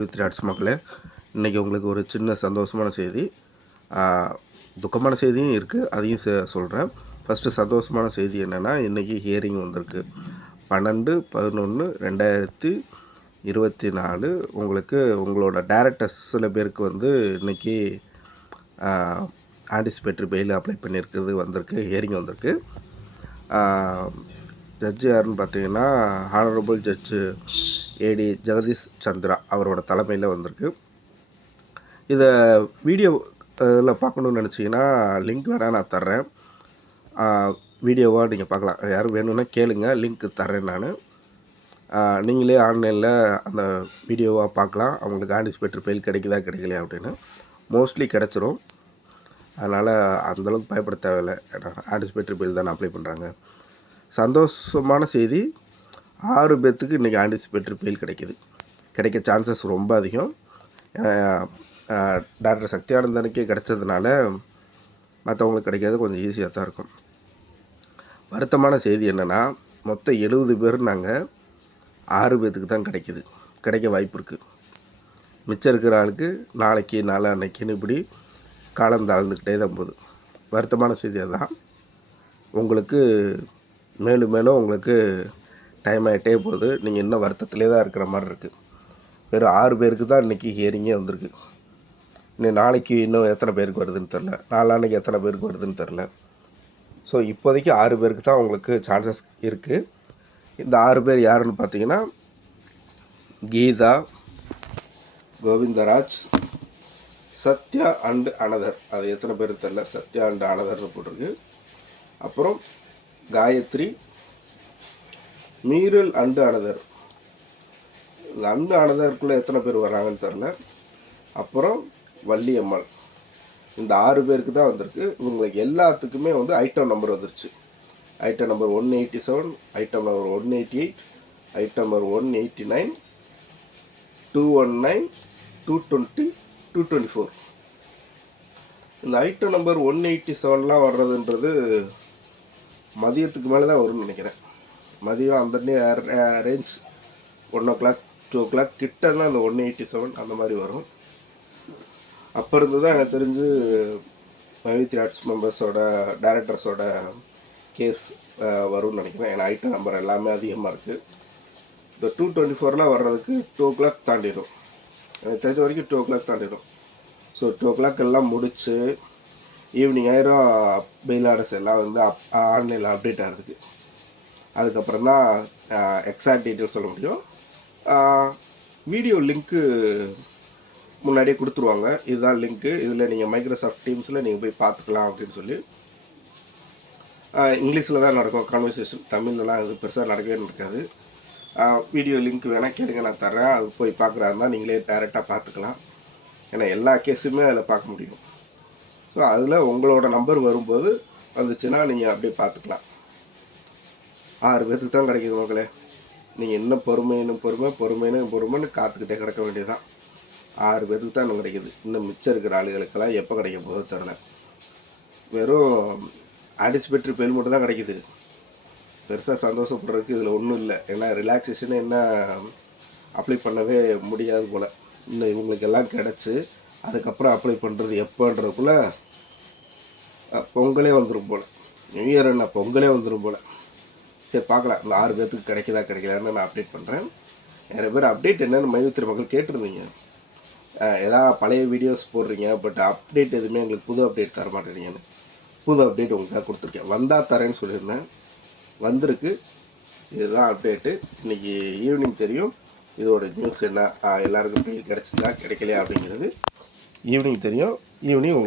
With மக்களே, இன்றைக்கி உங்களுக்கு ஒரு சின்ன சந்தோஷமான செய்தி, துக்கமான செய்தியும் இருக்குது, அதையும் சொல்கிறேன். ஃபஸ்ட்டு சந்தோஷமான செய்தி என்னென்னா, இன்றைக்கி ஹியரிங் வந்திருக்கு. 12/11/2024 உங்களுக்கு உங்களோட டேரக்டர்ஸ் சில பேருக்கு வந்து இன்றைக்கி ஆன்டிசிபேட்டரி பெயில் அப்ளை பண்ணியிருக்கிறது வந்திருக்கு, ஹியரிங் வந்திருக்கு. ஜட்ஜு யாருன்னு பார்த்தீங்கன்னா, ஹானரபிள் ஜட்ஜு ஏடி ஜெகதீஷ் சந்திரா அவரோட தலைமையில் வந்திருக்கு. இதை வீடியோ இதில் பார்க்கணுன்னு நினச்சிங்கன்னா லிங்க் வேணால் நான் தர்றேன், வீடியோவாக நீங்கள் பார்க்கலாம். யாரும் வேணும்னா கேளுங்க, லிங்க் தர்றேன் நான். நீங்களே ஆன்லைனில் அந்த வீடியோவாக பார்க்கலாம். அவங்களுக்கு ஆன்டிசிபேட்டரி பெயில் கிடைக்குதா கிடைக்கலையா அப்படின்னு. மோஸ்ட்லி கிடச்சிரும், அதனால் அந்தளவுக்கு பயப்பட தேவையில்லை. ஆன்டிசிபேட்டரி பெயில் தானே அப்ளை பண்ணுறாங்க. சந்தோஷமான செய்தி, 6 பேர்த்துக்கு இன்றைக்கி ஆன்டிசிபேட்டரி பெயில் கிடைக்க சான்சஸ் ரொம்ப அதிகம். டாக்டர் சக்தியானந்தனுக்கே கிடைச்சதுனால மற்றவங்களுக்கு கிடைக்காது கொஞ்சம் ஈஸியாக தான் இருக்கும். வருத்தமான செய்தி என்னென்னா, மொத்தம் 70 பேர் நாங்கள் 6 பேர்த்துக்கு தான் கிடைக்க வாய்ப்பு இருக்குது. மிச்சம் இருக்கிற ஆளுக்கு நாளைக்கு நாளான்னைக்குன்னு இப்படி காலம் தாழ்ந்துக்கிட்டே தான் போகுது. வருத்தமான செய்தி அதுதான். உங்களுக்கு மேலும் மேலும் உங்களுக்கு டைம் ஆகிட்டே போகுது. நீங்கள் இன்னும் வருத்தத்திலே தான் இருக்கிற மாதிரி இருக்குது. வெறும் 6 பேருக்கு தான் இன்றைக்கி ஹியரிங்கே வந்திருக்கு. இன்னும் நாளைக்கு இன்னும் எத்தனை பேருக்கு வருதுன்னு தெரில, நாளான்னைக்கு எத்தனை பேருக்கு வருதுன்னு தெரில. ஸோ இப்போதைக்கு 6 பேருக்கு தான் உங்களுக்கு சான்சஸ் இருக்குது. இந்த 6 பேர் யாருன்னு பார்த்தீங்கன்னா, கீதா, கோவிந்தராஜ், சத்யா அண்டு அனதர். அது எத்தனை பேருக்கு தெரில, சத்யா அண்டு அனதர்னு போட்டிருக்கு. அப்புறம் காயத்ரி, மீரல் அண்டு அனதர். இந்த அண்டு அனதருக்குள்ளே எத்தனை பேர் வர்றாங்கன்னு தெரில. அப்புறம் வள்ளியம்மாள். இந்த 6 பேருக்கு தான் வந்திருக்கு. இவங்களுக்கு எல்லாத்துக்குமே வந்து ஐட்டம் நம்பர் வந்துருச்சு. Item number 187, item number 188, item number 189, 219, 220, 224. இந்த ஐட்டம் நம்பர் 187லாம் வர்றதுன்றது மதியத்துக்கு மேலே தான் வரும்னு நினைக்கிறேன். மதியம் அந்த ரேஞ்ச் 1 o'clock 2 o'clock கிட்ட தான் அந்த 187 அந்த மாதிரி வரும். அப்போ இருந்து தான் எனக்கு தெரிஞ்சு மைவித் ஆர்ட்ஸ் மெம்பர்ஸோட டைரக்டர்ஸோட கேஸ் வரும்னு நினைக்கிறேன். ஏன்னா ஐட்டம் நம்பர் எல்லாமே அதிகமாக இருக்குது. இந்த 224லாம் வர்றதுக்கு 2 o'clock தாண்டிடும். எனக்கு தெரிஞ்ச வரைக்கும் 2 o'clock தாண்டிடும். ஸோ 2 o'clock எல்லாம் முடித்து ஈவினிங் ஆயிரம் பெயில் ஆர்டர்ஸ் எல்லாம் வந்து ஆன்லைனில் அப்டேட் ஆகிறதுக்கு. அதுக்கப்புறம் தான் எக்ஸாக்ட் டீட்டெயில் சொல்ல முடியும். வீடியோ லிங்க்கு முன்னாடியே கொடுத்துருவாங்க. இதுதான் லிங்க்கு, இதில் நீங்கள் மைக்ரோசாஃப்ட் டீம்ஸில் நீங்கள் போய் பார்த்துக்கலாம் அப்படின்னு சொல்லி. இங்கிலீஷில் தான் நடக்கும் கான்வர்சேஷன், தமிழ்லலாம் அது பெருசாக நடக்கவே நடக்காது. வீடியோ லிங்க் வேணால் கேளுங்க, நான் தர்றேன். அது போய் பார்க்குறாருந்தா நீங்களே டேரெக்டாக பார்த்துக்கலாம். ஏன்னா எல்லா கேஸுமே அதில் பார்க்க முடியும். ஸோ அதில் உங்களோட நம்பர் வரும்போது வந்துச்சுன்னா நீங்கள் அப்படியே பார்த்துக்கலாம். 6 பேர்த்துக்கு தான் கிடைக்கிது மக்களே. நீங்கள் இன்னும் பொறுமைன்னு காத்துக்கிட்டே கிடக்க வேண்டியதுதான். 6 பேர்த்துக்கு தான் இன்னும் கிடைக்கிது. இன்னும் மிச்சம் இருக்கிற ஆளுகளுக்கெல்லாம் எப்போ கிடைக்க போதோ தெரில. வெறும் ஆன்டிசிபேட்டரி பெயில் மட்டும் தான் கிடைக்கிது. பெருசாக சந்தோஷப்படுறதுக்கு இதில் ஒன்றும் இல்லை. ஏன்னா ரிலாக்ஸேஷன் என்ன அப்ளை பண்ணவே முடியாது போல். இன்னும் இவங்களுக்கு எல்லாம் கிடச்சி அதுக்கப்புறம் அப்ளை பண்ணுறது எப்போன்றதுக்குள்ளே பொங்கலே வந்துடும் போல். நியூ இயர் என்ன பொங்கலே வந்துடும் போல். சரி பார்க்கலாம், இந்த 6 பேர்த்துக்கு கிடைக்கலான்னு நான் அப்டேட் பண்ணுறேன். நிறைய பேர் அப்டேட் என்னென்னு மைவித்திர மக்கள் கேட்டிருந்தீங்க. எதாவது பழைய வீடியோஸ் போடுறீங்க, பட் அப்டேட் எதுவுமே எங்களுக்கு புது அப்டேட் தர மாட்டேறீங்கன்னு. புது அப்டேட் உங்களுக்காக கொடுத்துருக்கேன். வந்தால் தரேன்னு சொல்லியிருந்தேன், வந்திருக்கு. இதுதான் அப்டேட்டு. இன்றைக்கி ஈவினிங் தெரியும் இதோட நியூஸ் என்ன, எல்லாருக்கும் கிடச்சிச்சா கிடைக்கலையா அப்படிங்கிறது ஈவினிங் தெரியும். ஈவினிங்